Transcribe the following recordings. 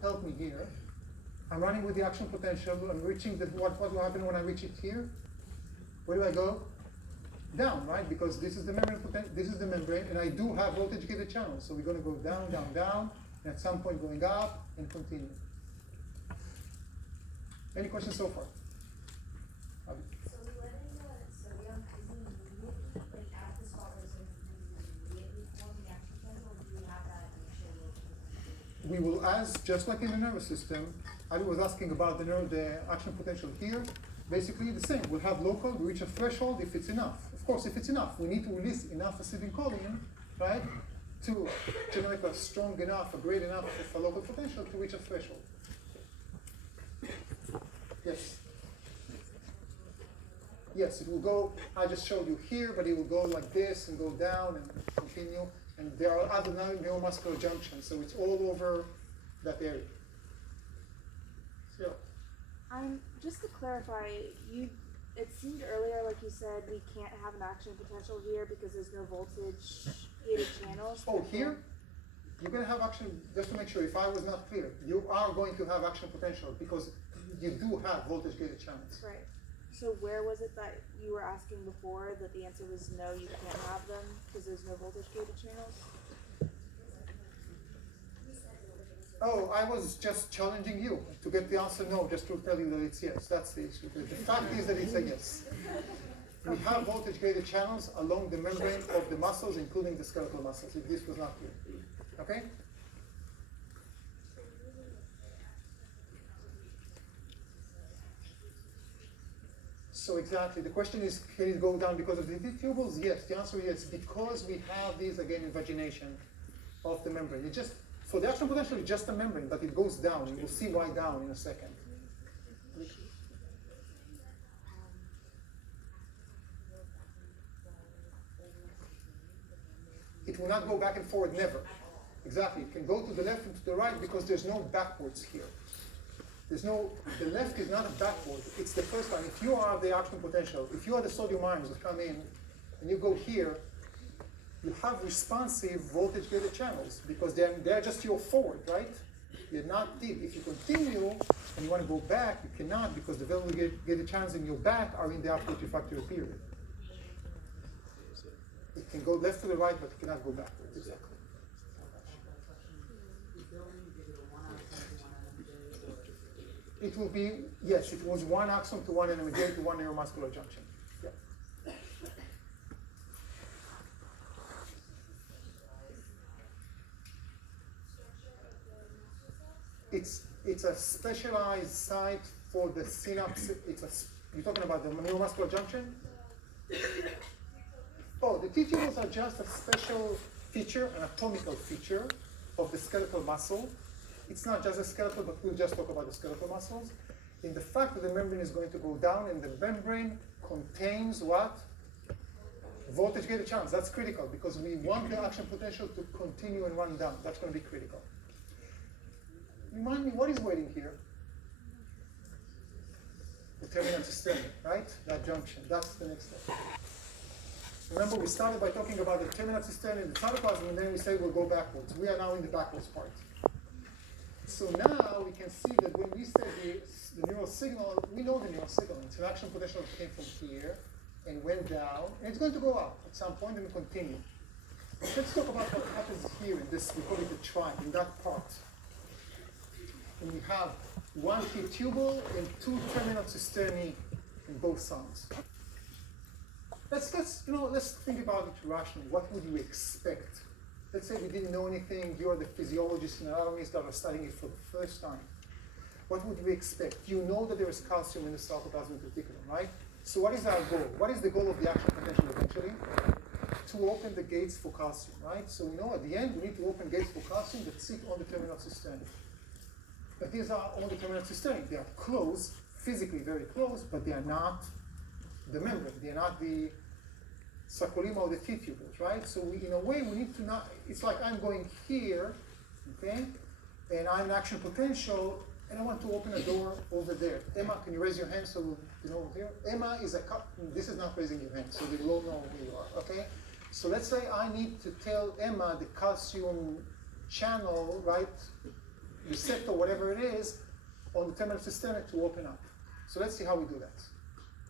help me here. I'm running with the action potential. I'm reaching what will happen when I reach it here? Where do I go? Down, right? Because this is the membrane this is the membrane, and I do have voltage gated channels. So we're going to go down, down, down, and at some point going up and continue. Any questions so far? Abi? So letting the sodium is immediately, like at the spot where it's immediately form the action potential, or do you have that initial? We will, as just like in the nervous system, I was asking about the action potential here. Basically the same. We'll have local, we reach a threshold if it's enough. Of course, if it's enough, we need to release enough acetylcholine, right, to generate a strong enough, a great enough of a local potential to reach a threshold. Yes. Yes, it will go, I just showed you here, but it will go like this and go down and continue. And there are other neuromuscular junctions, so it's all over that area. So, Just to clarify, it seemed earlier like you said we can't have an action potential here because there's no voltage gated channels. oh, here, you're going to have action, just to make sure, if I was not clear, you are going to have action potential because you do have voltage gated channels. Right. So where was it that you were asking before that the answer was no, you can't have them because there's no voltage gated channels? Oh, I was just challenging you to get the answer no, just to tell you that it's yes. That's the issue. The fact is that it's a yes. We have voltage gated channels along the membrane of the muscles, including the skeletal muscles, if this was not clear. Okay? So exactly, the question is, can it go down because of the tubules? Yes, the answer is yes, because we have these, again, invagination of the membrane. It just, for the action potential, it's just a membrane, but it goes down. You will see why down in a second. It will not go back and forward, never. Exactly, it can go to the left and to the right because there's no backwards here. There's no, the left is not a backward, it's the first line. If you are the action potential, if you are the sodium ions that come in, and you go here, you have responsive voltage gated channels because they're just your forward, right? You're not deep. If you continue and you want to go back, you cannot because the voltage gated channels in your back are in the absolute refractory period. It can go left to the right, but it cannot go backwards. Exactly. It will be, yes, it was one axon to one NMDA to one neuromuscular junction. Yeah. It's a specialized site for the synapse. You're talking about the neuromuscular junction? Oh, the T-tubules are just a special feature, an anatomical feature of the skeletal muscle. It's not just a skeletal, but we'll just talk about the skeletal muscles. In the fact that the membrane is going to go down, and the membrane contains what? Voltage gated channels. That's critical because we want the action potential to continue and run down. That's going to be critical. Remind me, what is waiting here? The terminal system, right? That junction. That's the next step. Remember, we started by talking about the terminal system and the cytoplasm, and then we say we'll go backwards. We are now in the backwards part. So now we can see that when we say the neural signal, we know the neural signal. It's an action potential that came from here and went down, and it's going to go up at some point and continue. Let's talk about what happens here in this, we call it the tribe, in that part. And we have one T-tubule and two terminal cisternae in both sides. Let's think about it rationally. What would you expect? Let's say we didn't know anything. You're the physiologist and anatomist that are studying it for the first time. What would we expect? You know that there is calcium in the cytoplasm reticulum, right? So what is our goal? What is the goal of the action potential eventually? To open the gates for calcium, right? So we know at the end we need to open gates for calcium that sit on the terminal cisternae. But these are on the terminal cisternae. They are close, physically very close, but they are not the membrane. They are not the sarcolemma or the T-tubules, right? So in a way, we need to not, it's like I'm going here, okay? And I'm an action potential, and I want to open a door over there. Emma, can you raise your hand so you know over here? Emma is this is not raising your hand, so we will know who you are, okay? So let's say I need to tell Emma the calcium channel, right? receptor, whatever it is, on the terminal systemic to open up. So let's see how we do that.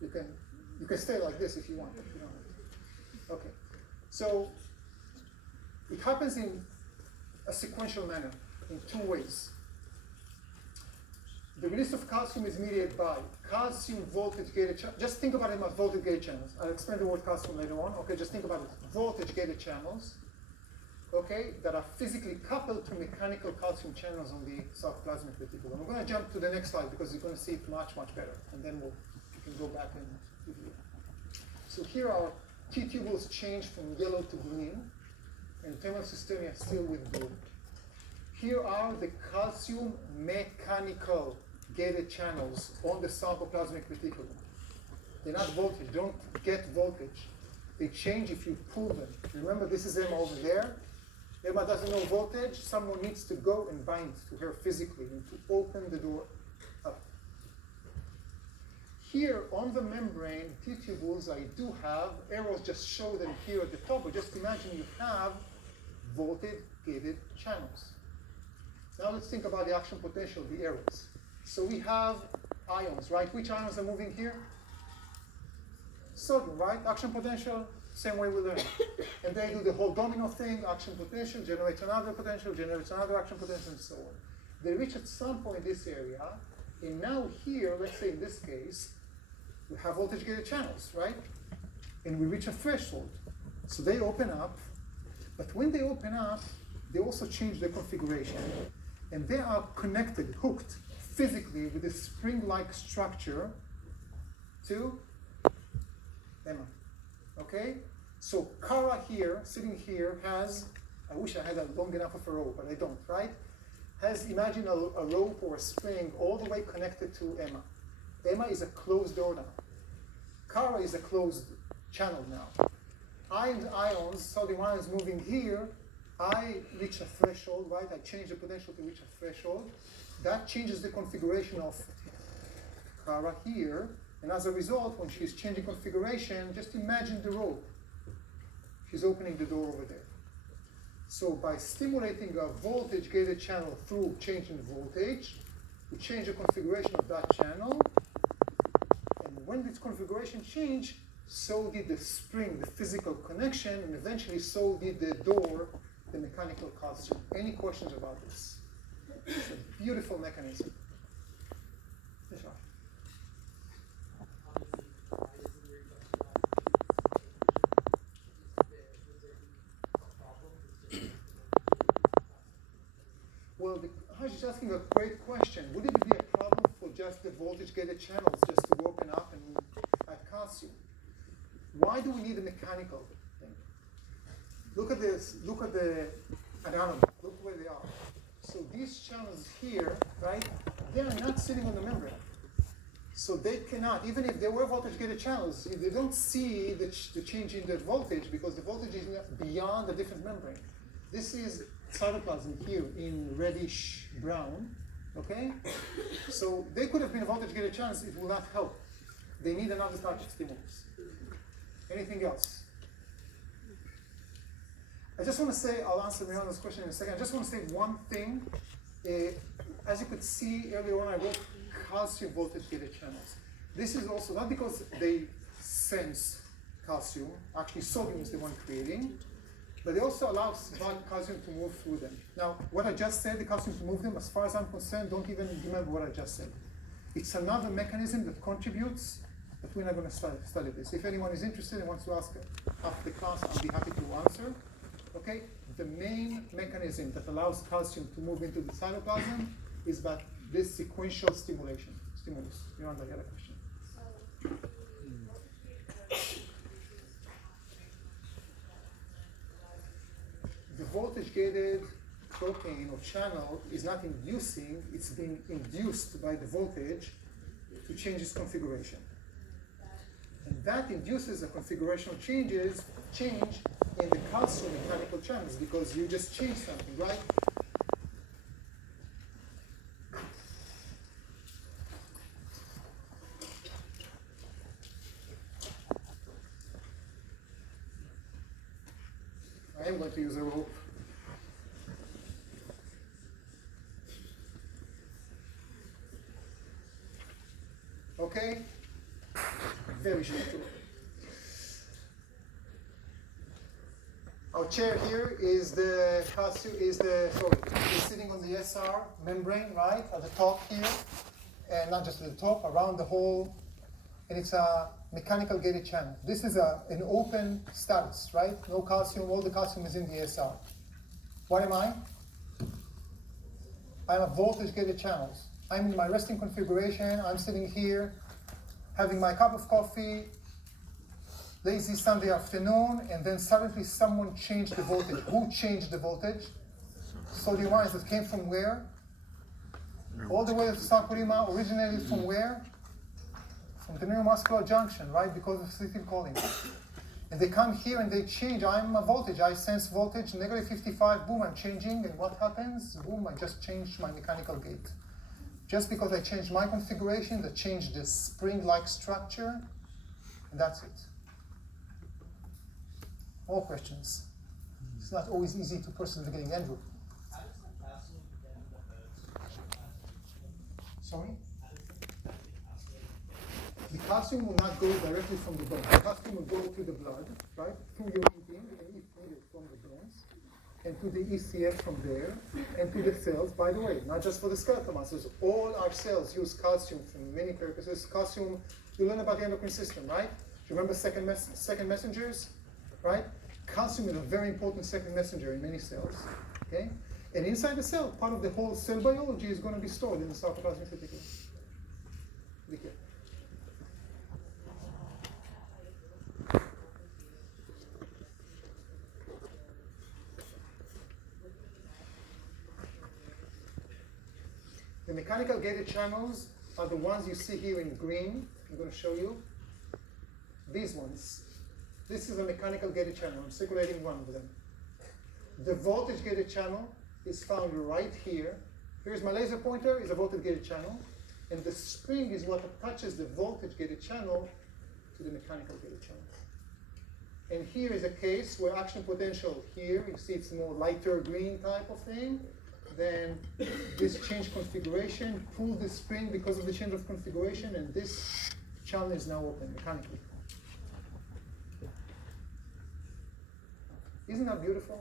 You can stay like this if you want. If you don't want. Okay. So it happens in a sequential manner in two ways. The release of calcium is mediated by calcium voltage gated channels. Just think about it as voltage gated channels. I'll explain the word calcium later on. Okay, just think about it. Voltage gated channels, okay, that are physically coupled to mechanical calcium channels on the sarcoplasmic reticulum. We're going to jump to the next slide because you're going to see it much, much better. And then you can go back and review. So here our T tubules change from yellow to green, and terminal systemia still with blue. Here are the calcium mechanical gated channels on the sarcoplasmic reticulum. They're not voltage, don't get voltage. They change if you pull them. Remember, this is Emma over there. Emma doesn't know voltage. Someone needs to go and bind to her physically and to open the door up. Here on the membrane, T tubules, I do have, arrows just show them here at the top, but just imagine you have voltage gated channels. Now let's think about the action potential of the arrows. So we have ions, right? Which ions are moving here? Sodium, right? Action potential, same way we learn. And they do the whole domino thing, action potential, generates another potential, generates another action potential, and so on. They reach at some point this area, and now here, let's say in this case, we have voltage gated channels, right? And we reach a threshold. So they open up, but when they open up, they also change their configuration. And they are connected, hooked physically with a spring-like structure to Emma. Okay? So Kara here, sitting here, has, I wish I had a long enough of a rope, but I don't, right? Has, imagine a rope or a spring all the way connected to Emma. Emma is a closed door now. Kara is a closed channel now. Ions, sodium ions moving here, I reach a threshold, right? I change the potential to reach a threshold. That changes the configuration of Kara here. And as a result, when she's changing configuration, just imagine the rope. She's opening the door over there. So by stimulating a voltage-gated channel through changing voltage, we change the configuration of that channel. And when this configuration changed, so did the spring, the physical connection, and eventually so did the door, the mechanical calcium. Any questions about this? It's a beautiful mechanism. Yes, sir. Well, Haj is asking a great question. Would it be a problem for just the voltage-gated channels just to open up and add calcium? Why do we need a mechanical thing? Look at this, look at the anatomy, look where they are. So these channels here, right, they are not sitting on the membrane. So they cannot, even if they were voltage-gated channels, they don't see the change in the voltage because the voltage is beyond the different membrane. This is cytoplasm here in reddish brown, okay? So they could have been voltage-gated channels, it will not help. They need another type of stimulus. Anything else? I just want to say, I'll answer Miranda's question in a second. I just want to say one thing. As you could see earlier on, I wrote calcium voltage-gated channels. This is also not because they sense calcium, actually sodium is the one creating, but they also allow calcium to move through them. Now, what I just said, the calcium to move them, as far as I'm concerned, don't even remember what I just said. It's another mechanism that contributes, but we're not going to study this. If anyone is interested and wants to ask after the class, I'll be happy to answer. Okay? The main mechanism that allows calcium to move into the cytoplasm is that this sequential stimulus. Miranda, you had a question? The voltage-gated protein or channel is not inducing, it's being induced by the voltage to change its configuration. And that induces a configurational change in the calcium mechanical channels because you just changed something, right? I am going to use a rope. Okay? Very straightforward. Our chair here is is sitting on the SR membrane, right, at the top here, and not just at the top, around the whole, and it's a mechanical gated channel. This is an open status, right? No calcium, all the calcium is in the SR. What am I? I'm a voltage gated channels. I'm in my resting configuration, I'm sitting here, having my cup of coffee, lazy Sunday afternoon, and then suddenly someone changed the voltage. Who changed the voltage? Sodium ions that came from where? All the way to Sakurima, originated from where? From the neuromuscular junction, right? Because of acetylcholine. And they come here and they change. I'm a voltage. I sense voltage, negative 55, boom, I'm changing. And what happens? Boom, I just changed my mechanical gate. Just because I changed my configuration, that changed the spring-like structure, and that's it. More questions? It's not always easy to person at the beginning. Andrew. How does the calcium get in the hoods? Sorry? How does the calcium The calcium will not go directly from the bone. The calcium will go to the blood, right? Through your eating, and eat from the bones, and to the ECF from there, and to the cells. By the way, not just for the skeletal muscles, all our cells use calcium for many purposes. Calcium, you learn about the endocrine system, right? Do you remember second messengers, right? Calcium is a very important second messenger in many cells, okay? And inside the cell, part of the whole cell biology is going to be stored in the cytoplasmic reticulum. Be careful. The mechanical gated channels are the ones you see here in green. I'm going to show you. These ones. This is a mechanical gated channel. I'm circulating one of them. The voltage gated channel is found right here. Here's my laser pointer, is a voltage gated channel. And the spring is what attaches the voltage gated channel to the mechanical gated channel. And here is a case where action potential here, you see it's more lighter green type of thing. Then this change configuration, pull the spring because of the change of configuration, and this channel is now open mechanically. Isn't that beautiful?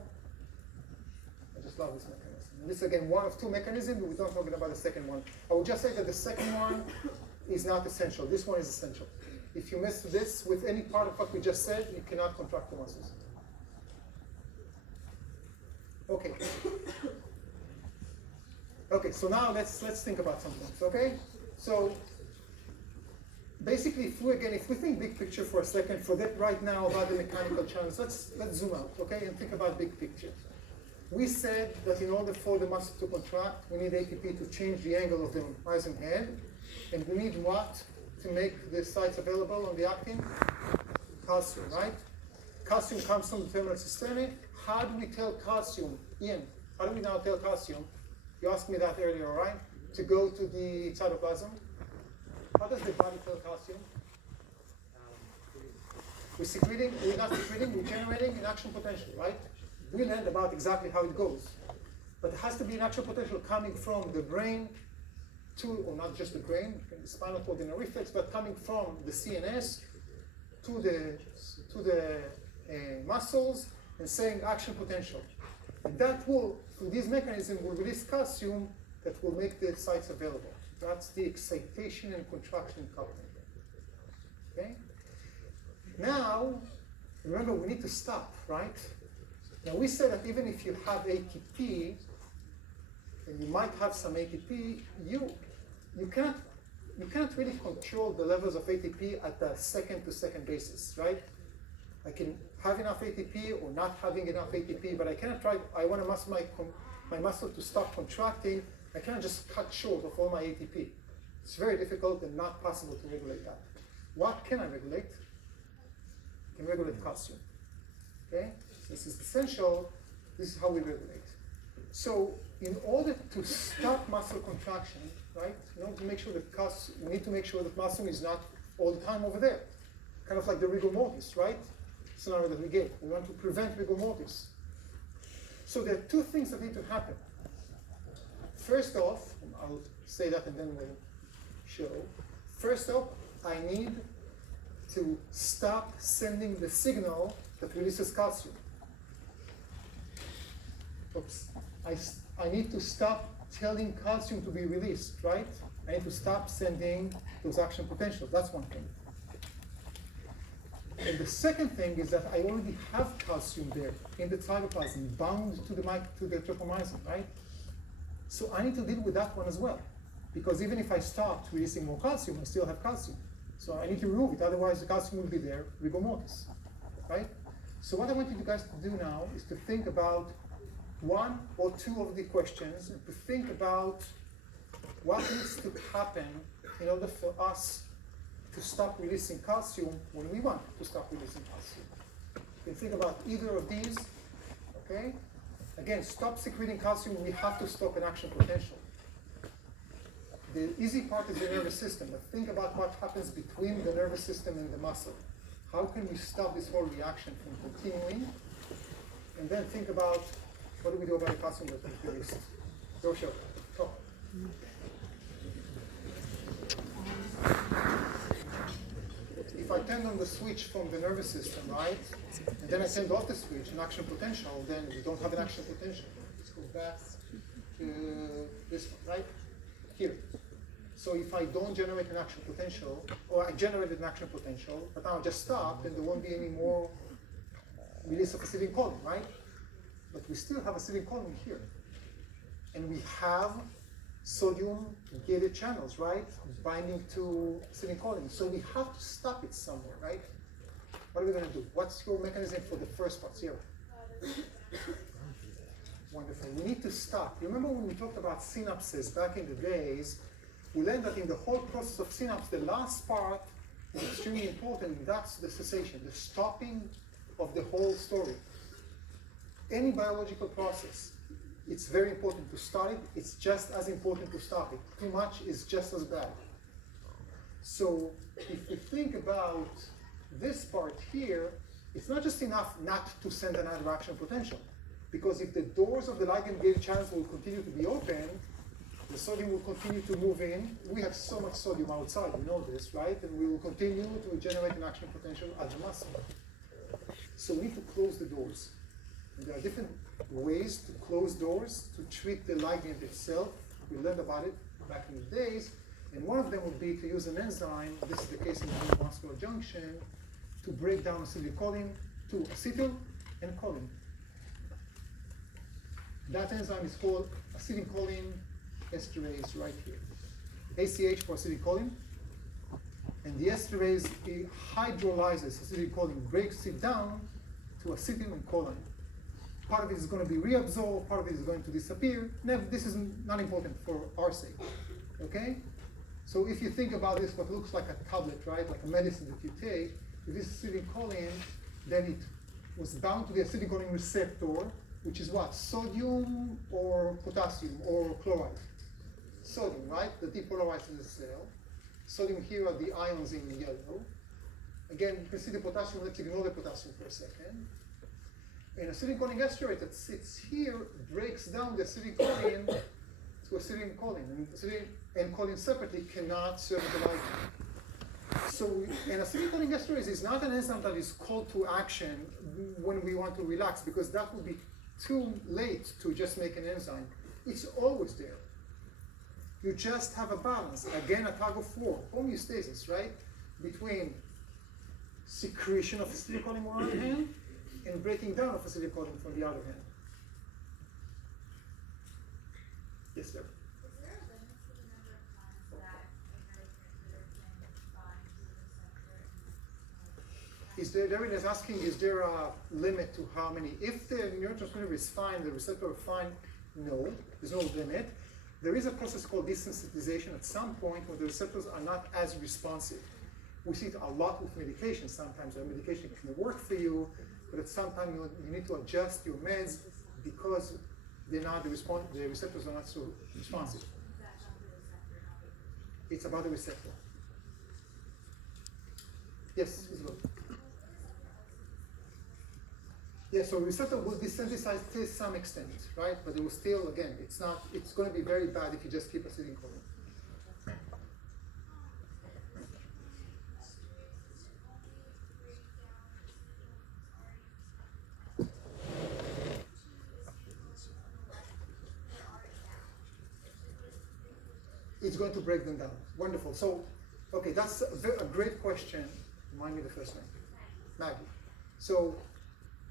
I just love this mechanism. And this is again one of two mechanisms, but we're not talking about the second one. I would just say that the second one is not essential. This one is essential. If you miss this with any part of what we just said, you cannot contract the muscles. Okay. Okay, so now let's think about something. Okay? So basically, if we think big picture for a second, forget right now about the mechanical channels. Let's zoom out, okay, and think about big picture. We said that in order for the muscle to contract, we need ATP to change the angle of the rising head, and we need what to make the sites available on the actin? Calcium, right? Calcium comes from the terminal cisternae. How do we tell calcium, Ian? How do we now tell calcium? You asked me that earlier, right? To go to the cytoplasm. How does the body tell calcium? We're secreting, we're not secreting, we're generating an action potential, right? We learned about exactly how it goes. But it has to be an action potential coming from the brain to, or not just the brain, the spinal cord and the reflex, but coming from the CNS to the muscles and saying action potential. And that will, through this mechanism, will release calcium that will make the sites available. That's the excitation and contraction coupling. Okay? Now, remember we need to stop, right? Now we said that even if you have ATP, and you might have some ATP, you cannot really control the levels of ATP at a second-to-second basis, right? I can have enough ATP or not having enough ATP, but I cannot try. I want my muscle to stop contracting. I cannot just cut short of all my ATP. It's very difficult and not possible to regulate that. What can I regulate? I can regulate calcium. Okay? So this is essential. This is how we regulate. So in order to stop muscle contraction, right, in order to make sure that we need to make sure that muscle is not all the time over there. Kind of like the rigor mortis, right? Scenario that we gave. We want to prevent rigor mortis. So there are two things that need to happen. First off, I'll say that and then we'll show. First up, I need to stop sending the signal that releases calcium. Oops. I need to stop telling calcium to be released, right? I need to stop sending those action potentials. That's one thing. And the second thing is that I already have calcium there in the cytoplasm, bound to the tropomyosin, right? So I need to deal with that one as well. Because even if I stopped releasing more calcium, I still have calcium. So I need to remove it, otherwise the calcium will be there, rigor mortis, right? So what I want you guys to do now is to think about one or two of the questions and to think about what needs to happen in order for us to stop releasing calcium when we want to stop releasing calcium. You can think about either of these, okay? Again, stop secreting calcium, we have to stop an action potential. The easy part is the nervous system, but think about what happens between the nervous system and the muscle. How can we stop this whole reaction from continuing? And then think about what do we do about the calcium that is released? Go show. Talk. If I turn on the switch from the nervous system, right, and then I turn off the switch, an action potential, then we don't have an action potential. Let's go back to this one, right? Here. So if I don't generate an action potential, or I generated an action potential, but now I just stop, then there won't be any more release of acetylcholine, right? But we still have acetylcholine here. And we have sodium-gated channels, right? Binding to acetylcholine. So we have to stop it somewhere, right? What are we going to do? What's your mechanism for the first part? Zero. Wonderful. We need to stop. Remember when we talked about synapses back in the days, we learned that in the whole process of synapse, the last part is extremely important, and that's the cessation, the stopping of the whole story. Any biological process, it's very important to start it. It's just as important to stop it. Too much is just as bad. So if we think about this part here, it's not just enough not to send another action potential. Because if the doors of the ligand-gated channels will continue to be open, the sodium will continue to move in. We have so much sodium outside, you know this, right? And we will continue to generate an action potential at the muscle. So we need to close the doors. And there are different ways to close doors to treat the ligand itself. We learned about it back in the days. And one of them would be to use an enzyme, this is the case in the neuromuscular junction, to break down acetylcholine to acetyl and choline. That enzyme is called acetylcholine esterase right here. ACH for acetylcholine. And the esterase hydrolyzes acetylcholine, breaks it down to acetyl and choline. Part of it is going to be reabsorbed, part of it is going to disappear. This is not important for our sake, okay? So if you think about this, what looks like a tablet, right, like a medicine that you take, if this is acetylcholine, then it was bound to the acetylcholine receptor, which is what? Sodium or potassium or chloride? Sodium, right? The depolarized in the cell. Sodium here are the ions in yellow. Again, you can see the potassium. Let's ignore the potassium for a second. And acetylcholine esterase that sits here breaks down the acetylcholine to acetylcholine. And choline separately cannot serve the ligand. So, an acetylcholine esterase is not an enzyme that is called to action when we want to relax, because that would be too late to just make an enzyme. It's always there. You just have a balance, again a tug of war, homeostasis, right? Between secretion of acetylcholine on one hand and breaking down of acetylcholine from the other hand. Yes, sir. Is there a limit to the number of times that a neurotransmitter can bind to the receptor? Is Darren is asking, is there a limit to how many? If the neurotransmitter is fine, the receptor is fine, no, there's no limit. There is a process called desensitization at some point when the receptors are not as responsive. We see it a lot with medication sometimes. The medication can work for you, but at some time you need to adjust your meds because they're not the receptors are not so responsive. That's on the receptor, not the It's about the receptor. Yes, Isabel. Yeah, so receptor will desensitize to some extent, right? But it will still, again, it's going to be very bad if you just keep acetylcholine. it's going to break them down. Wonderful. So, okay, that's a great question. Remind me the first name. Maggie. So,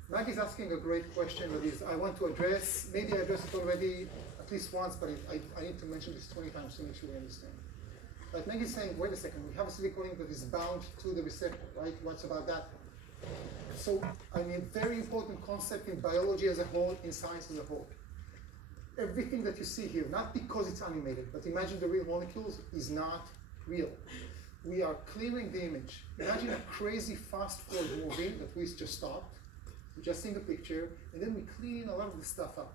Maggie's asking a great question that is, I want to address, maybe I addressed it already at least once, but I need to mention this 20 times to make sure we understand. Like Maggie's saying, wait a second, we have acetylcholine that is bound to the receptor, right? What's about that? So, I mean, very important concept in biology as a whole, in science as a whole. Everything that you see here, not because it's animated, but imagine the real molecules, is not real. We are clearing the image. Imagine a crazy fast-forward movie that we just stopped. We just seen the picture, and then we clean a lot of the stuff up.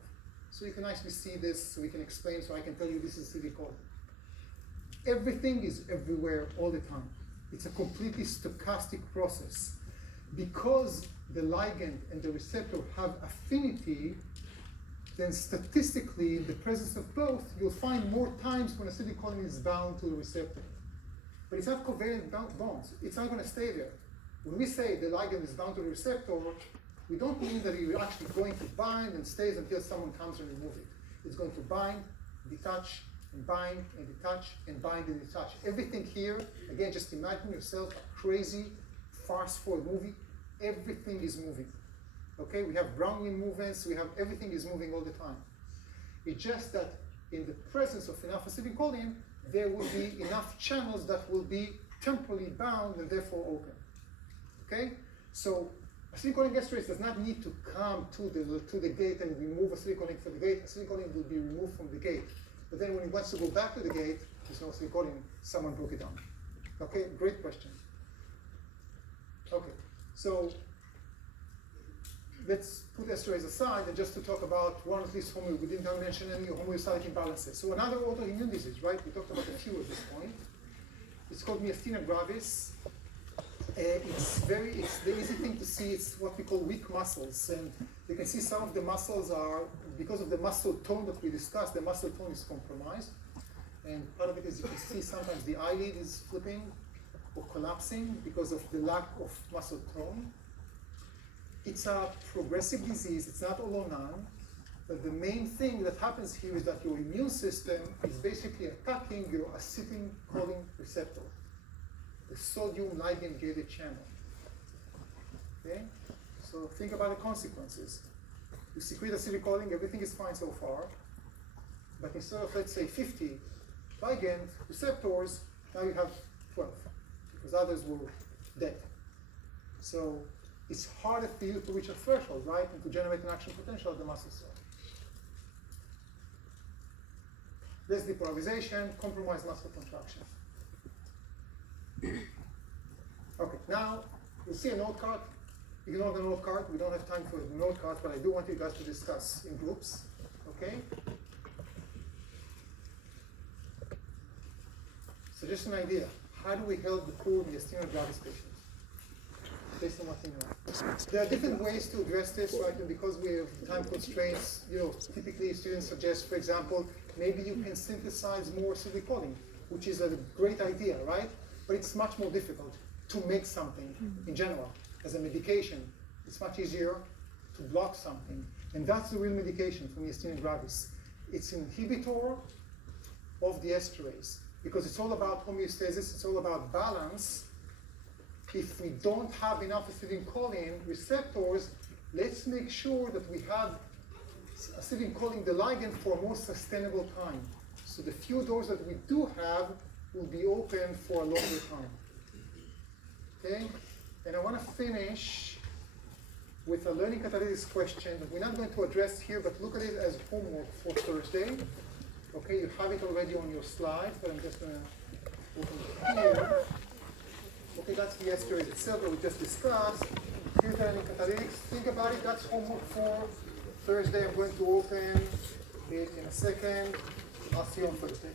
So you can actually see this, so we can explain, so I can tell you this is silicone. Everything is everywhere all the time. It's a completely stochastic process. Because the ligand and the receptor have affinity, then statistically, in the presence of both, you'll find more times when acetylcholine is bound to the receptor. But it's not covalent bonds. It's not going to stay there. When we say the ligand is bound to the receptor, we don't mean that you're actually going to bind and stays until someone comes and removes it. It's going to bind, detach, and bind, and detach, and bind, and detach. Everything here, again, just imagine yourself a crazy, fast-forward movie. Everything is moving. Okay, we have Brownian movements, we have everything is moving all the time. It's just that in the presence of enough acetylcholine, there will be enough channels that will be temporally bound and therefore open. Okay, so acetylcholine esterase does not need to come to the gate and remove acetylcholine from the gate. Acetylcholine will be removed from the gate. But then when it wants to go back to the gate, there's no acetylcholine, someone broke it down. Okay, great question. Okay, so let's put esterase aside and just to talk about one of these we didn't mention any homeostatic imbalances. So another autoimmune disease, right? We talked about a few at this point. It's called myasthenia gravis. It's the easy thing to see. It's what we call weak muscles, and you can see some of the muscles are, because of the muscle tone that we discussed, the muscle tone is compromised, and part of it is you can see sometimes the eyelid is flipping or collapsing because of the lack of muscle tone. It's a progressive disease. It's not all or none, but the main thing that happens here is that your immune system is basically attacking your acetylcholine receptor, the sodium ligand gated channel. Okay? So think about the consequences. You secrete acetylcholine, everything is fine so far, but instead of, let's say, 50 ligand receptors, now you have 12, because others were dead. So it's harder for you to reach a threshold, right, and to generate an action potential at the muscle cell. Less depolarization, compromised muscle contraction. Okay, now you'll see a note card. Ignore the note card. We don't have time for the note cards, but I do want you guys to discuss in groups. Okay? So just an idea. How do we help the poor myasthenia gravis patients? Based on what you know. There are different ways to address this, right? And because we have time constraints, typically students suggest, for example, maybe you can synthesize more acetylcholine, which is a great idea, right? But it's much more difficult to make something in general. As a medication, it's much easier to block something. And that's the real medication for myasthenia gravis. It's an inhibitor of the esterase, because it's all about homeostasis, it's all about balance. If we don't have enough acetylcholine receptors, let's make sure that we have acetylcholine, the ligand, for a more sustainable time. So the few doors that we do have will be open for a longer time. Okay? And I want to finish with a learning catalysis question that we're not going to address here, but look at it as homework for Thursday. Okay, you have it already on your slides, but I'm just going to open it here. Okay, that's the esterase itself that we just discussed. Here's the learning catalytics. Think about it, that's homework for Thursday. I'm going to open it in a second. I'll see you on Thursday.